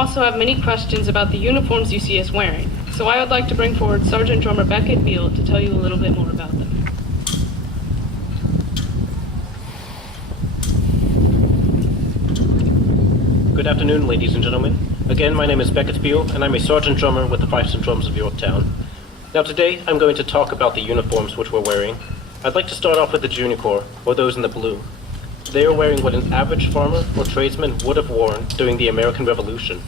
also have many questions about the uniforms you see us wearing, so I would like to bring forward Sergeant Drummer Beckett Beal to tell you a little bit more about them. Good afternoon, ladies and gentlemen. Again, my name is Beckett Beal, and I'm a sergeant drummer with the Fifes and Drums of Yorktown. Now today, I'm going to talk about the uniforms which we're wearing. I'd like to start off with the Junior Corps, or those in the blue. They are wearing what an average farmer or tradesman would have worn during the American Revolution.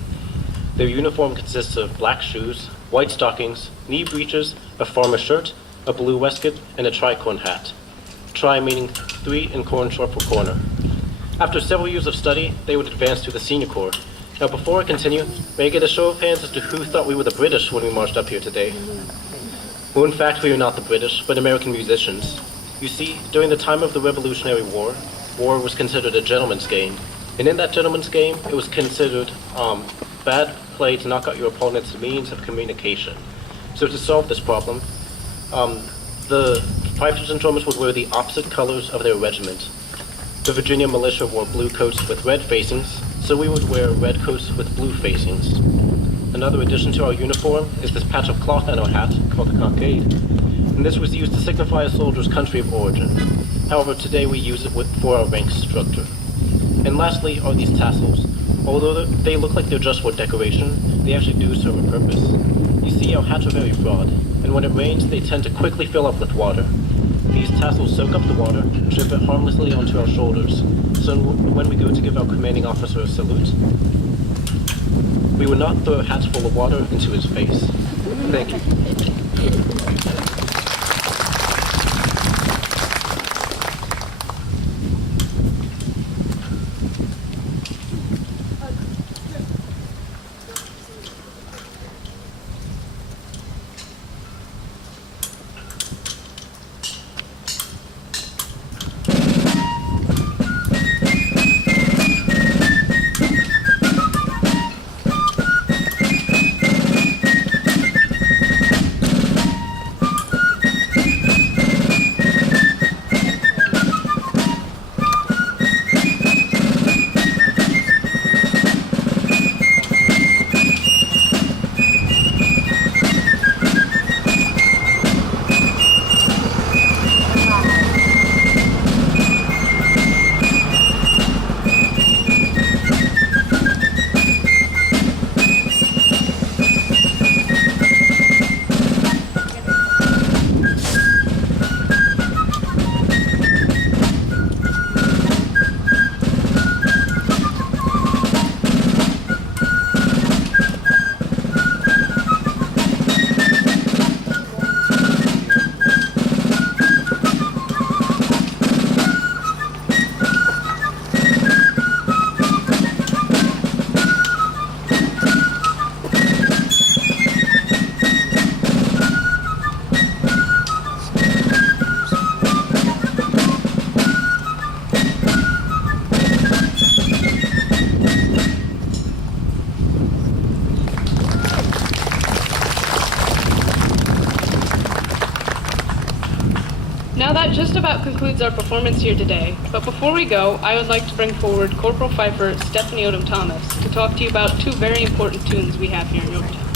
Their uniform consists of black shoes, white stockings, knee breeches, a farmer shirt, a blue waistcoat, and a tricorn hat. Tri meaning 3 and corn short for corner. After several years of study, they would advance to the Senior Corps. Now before I continue, may I get a show of hands as to who thought we were the British when we marched up here today? Well, in fact, we are not the British, but American musicians. You see, during the time of the Revolutionary War, war was considered a gentleman's game. And in that gentleman's game, it was considered bad play to knock out your opponent's means of communication. So to solve this problem, the fifers and drummers would wear the opposite colors of their regiment. The Virginia militia wore blue coats with red facings, so we would wear red coats with blue facings. Another addition to our uniform is this patch of cloth on our hat called a cockade, and this was used to signify a soldier's country of origin. However, today we use it for our rank structure. And lastly are these tassels. Although they look like they're just for decoration, they actually do serve a purpose. You see, our hats are very broad, and when it rains, they tend to quickly fill up with water. These tassels soak up the water and drip it harmlessly onto our shoulders, so when we go to give our commanding officer a salute, we would not throw hats full of water into his face. Thank you. Now that just about concludes our performance here today, but before we go, I would like to bring forward Corporal Fifer Stephanie Odom Thomas to talk to you about two very important tunes we have here in Yorktown.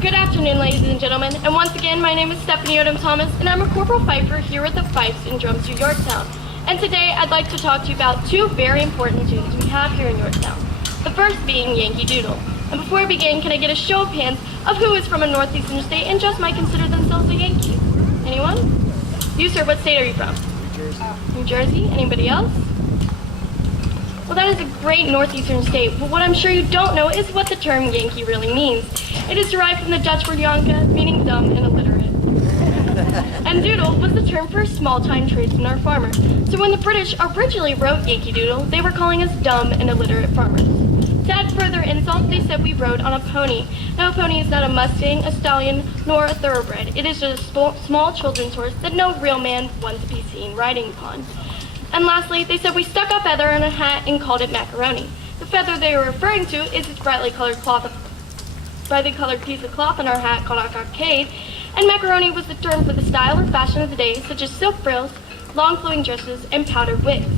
Good afternoon, ladies and gentlemen, and once again, my name is Stephanie Odom Thomas, and I'm a Corporal Fifer here at the Fifes and Drums of Yorktown. And today, I'd like to talk to you about two very important tunes we have here in Yorktown. The first being Yankee Doodle. And before I begin, can I get a show of hands of who is from a northeastern state and just might consider themselves a Yankee? Anyone? You, sir, what state are you from? New Jersey. New Jersey? Anybody else? Well, that is a great northeastern state, but what I'm sure you don't know is what the term Yankee really means. It is derived from the Dutch word Janka, meaning dumb and illiterate. And doodle was the term for a small-time tradesman or farmer. So when the British originally wrote Yankee Doodle, they were calling us dumb and illiterate farmers. To add further insult, they said we rode on a pony. Now a pony is not a Mustang, a stallion, nor a thoroughbred. It is just a small children's horse that no real man wants to be seen riding upon. And lastly, they said we stuck a feather in a hat and called it macaroni. The feather they were referring to is this brightly colored piece of cloth in our hat called a cockade, and macaroni was the term for the style or fashion of the day, such as silk frills, long flowing dresses, and powdered wigs.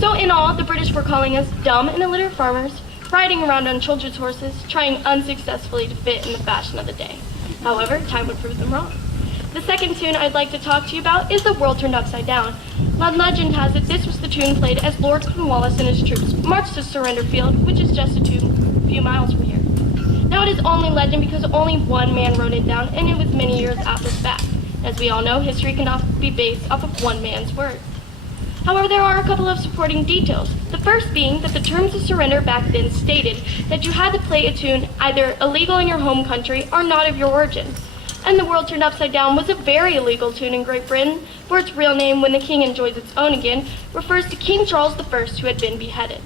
So in all, the British were calling us dumb and illiterate farmers, riding around on children's horses, trying unsuccessfully to fit in the fashion of the day. However, time would prove them wrong. The second tune I'd like to talk to you about is The World Turned Upside Down. Legend has it this was the tune played as Lord Cornwallis and his troops marched to Surrender Field, which is just a few miles from here. Now it is only legend because only one man wrote it down, and it was many years after the fact. As we all know, history cannot be based off of one man's word. However, there are a couple of supporting details. The first being that the terms of surrender back then stated that you had to play a tune either illegal in your home country or not of your origin. And The World Turned Upside Down was a very illegal tune in Great Britain, for its real name, When the King Enjoys Its Own Again, refers to King Charles I who had been beheaded.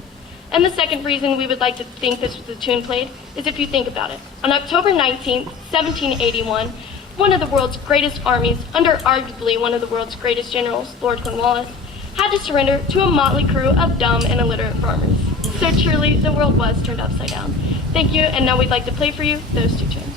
And the second reason we would like to think this was the tune played is if you think about it. On October 19, 1781, one of the world's greatest armies, under arguably one of the world's greatest generals, Lord Cornwallis, had to surrender to a motley crew of dumb and illiterate farmers. So truly, the world was turned upside down. Thank you, and now we'd like to play for you those two tunes.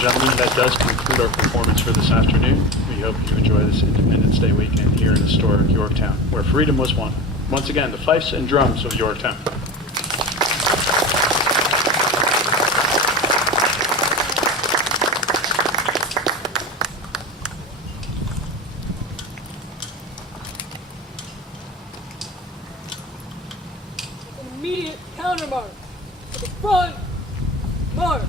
Gentlemen, that does conclude our performance for this afternoon. We hope you enjoy this Independence Day weekend here in historic Yorktown, where freedom was won. Once again, the fifes and drums of Yorktown. Immediate countermarch to the front, march.